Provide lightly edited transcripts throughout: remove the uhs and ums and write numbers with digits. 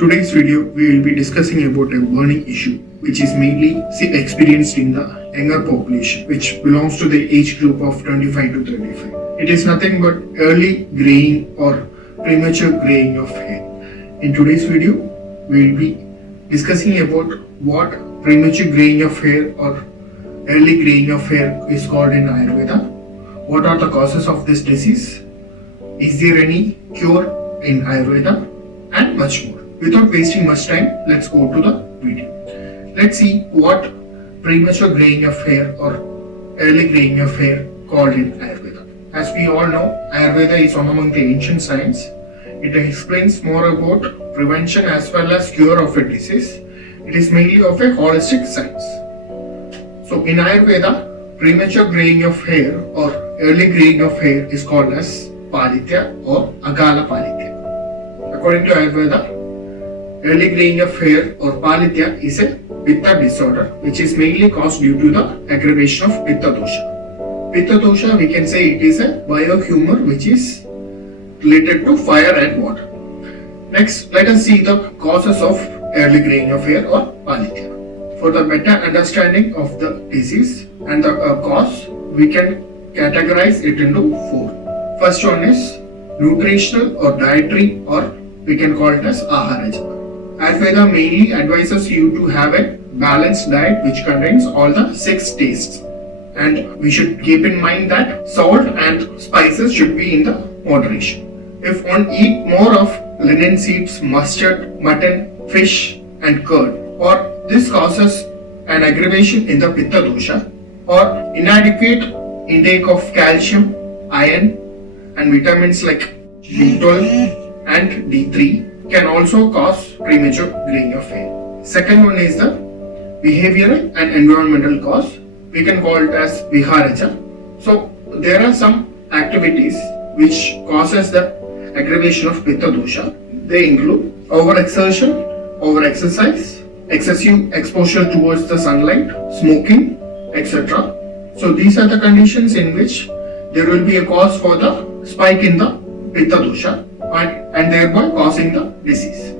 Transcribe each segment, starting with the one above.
today's video we will be discussing about a burning issue which is mainly experienced in the younger population which belongs to the age group of 25 to 35. It is nothing but early graying or premature graying of hair. In today's video we will be discussing about what premature graying of hair or early graying of hair is called in Ayurveda. What are the causes of this disease? Is there any cure in Ayurveda? And much more. Without wasting much time, let's go to the video. Let's see what premature graying of hair or early graying of hair called in Ayurveda. As we all know, Ayurveda is one among the ancient science. It explains more about prevention as well as cure of a disease. It is mainly of a holistic science. So in Ayurveda, premature graying of hair or early graying of hair is called as Palitya or Agala Palitya. According to Ayurveda, early graying of hair or Palitya is a Pitta disorder which is mainly caused due to the aggravation of Pitta dosha. Pitta dosha, we can say it is a biohumor which is related to fire and water. Next, let us see the causes of early graying of hair or Palitya. For the better understanding of the disease and the cause, we can categorize it into four. First one is nutritional or dietary, or we can call it as Ahara. Ayurveda mainly advises you to have a balanced diet which contains all the 6 tastes. And we should keep in mind that salt and spices should be in the moderation. If one eat more of linen seeds, mustard, mutton, fish and curd, or this causes an aggravation in the Pitta dosha, or inadequate intake of calcium, iron and vitamins like B12 and D3 can also cause premature graying of hair. Second one is the behavioral and environmental cause. We can call it as Viharaja. So there are some activities which causes the aggravation of Pitta dosha. They include overexertion, overexercise, excessive exposure towards the sunlight, smoking, etc. So these are the conditions in which there will be a cause for the spike in the Pitta dosha and thereby causing the disease.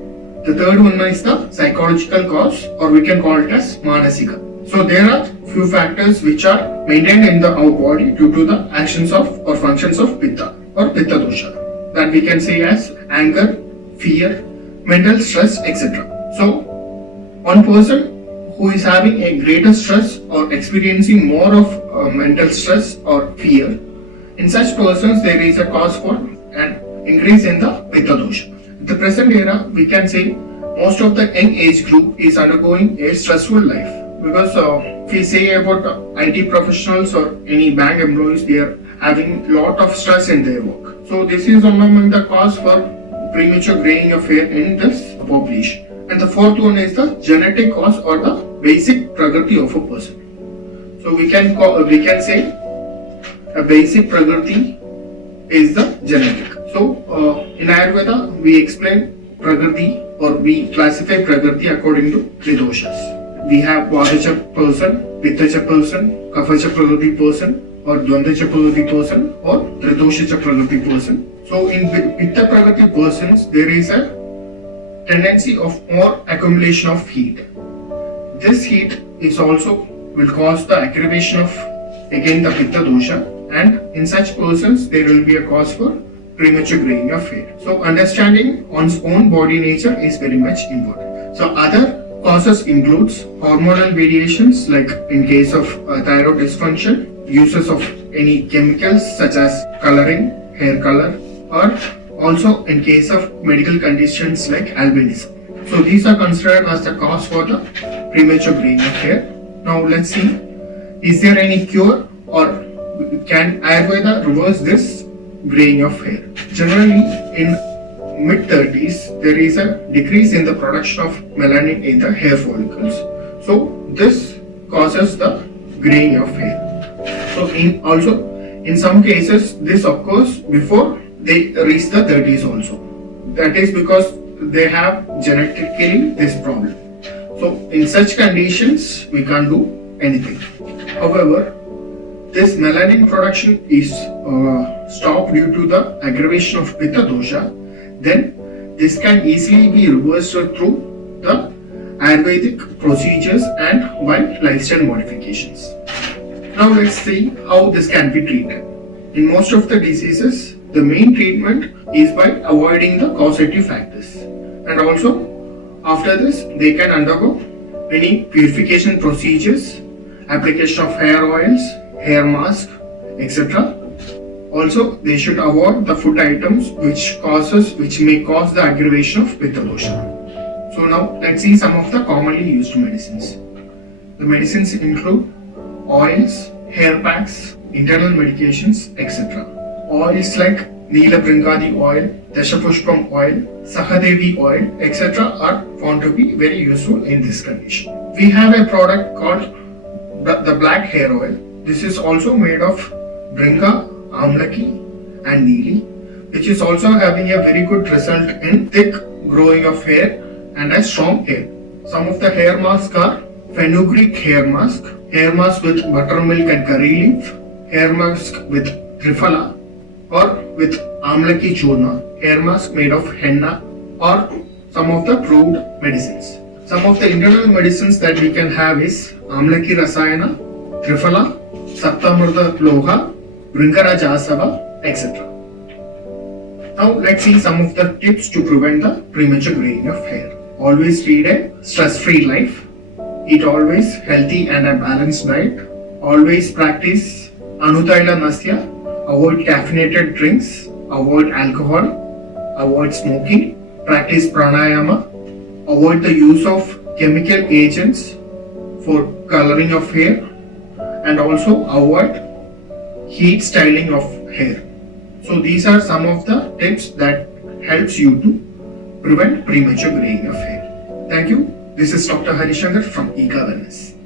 The third one is the psychological cause, or we can call it as Manasika. So there are few factors which are maintained in our body due to the actions of or functions of Pitta or Pitta dosha, that we can say as anger, fear, mental stress, etc. So one person who is having a greater stress or experiencing more of mental stress or fear, in such persons there is a cause for an increase in the Pitta dosha. In the present era, we can say most of the young age group is undergoing a stressful life, because if we say about IT professionals or any bank employees, they are having lot of stress in their work. So this is one among the cause for premature graying of hair in this population. And the fourth one is the genetic cause or the basic prakriti of a person. So we can say a basic prakriti is the genetic. So in Ayurveda we explain prakriti, or we classify prakriti according to the doshas. We have Vatacha person, Pittacha person, Kaphacha prakriti person, or Dvandacha prakriti person, or Tridoshacha prakriti person. So in Pitta prakriti persons there is a tendency of more accumulation of heat. This heat is also will cause the aggravation of again the Pitta dosha, and in such persons there will be a cause for premature graying of hair. So understanding one's own body nature is very much important. So other causes includes hormonal variations, like in case of thyroid dysfunction, uses of any chemicals such as coloring, hair color, or also in case of medical conditions like albinism. So these are considered as the cause for the premature graying of hair. Now let's see, is there any cure, or can Ayurveda reverse this graying of hair? Generally in mid-30s there is a decrease in the production of melanin in the hair follicles. So this causes the graying of hair. So in some cases this occurs before they reach the 30s also. That is because they have genetically this problem. So in such conditions we can't do anything. However, this melanin production is stopped due to the aggravation of Pitta dosha, then this can easily be reversed through the Ayurvedic procedures and by lifestyle modifications. Now let's see how this can be treated. In most of the diseases, the main treatment is by avoiding the causative factors. And also, after this, they can undergo many purification procedures, application of hair oils, hair mask, etc. Also, they should avoid the food items which may cause the aggravation of Pitta dosha. So now let's see some of the commonly used medicines. The medicines include oils, hair packs, internal medications, etc. Oils like Neelabringadi oil, Dashapushpam oil, Sahadevi oil, etc. are found to be very useful in this condition. We have a product called the black hair oil. This is also made of Bringa, Amlaki and Neeli, which is also having a very good result in thick growing of hair and a strong hair. Some of the hair masks are fenugreek hair mask with buttermilk and curry leaf, hair mask with Triphala, or with Amlaki Churna, hair mask made of henna, or some of the proved medicines. Some of the internal medicines that we can have is Amlaki Rasayana, Triphala, Saptamurda Loha, Bringaraj Asava, etc. Now let's see some of the tips to prevent the premature graying of hair. Always lead a stress-free life. Eat always healthy and a balanced diet. Always practice Anutaila Nasya. Avoid caffeinated drinks. Avoid alcohol. Avoid smoking. Practice pranayama. Avoid the use of chemical agents for coloring of hair. And also avoid heat styling of hair. So these are some of the tips that helps you to prevent premature graying of hair. Thank you. This is Dr. Harishankar from Eka Wellness.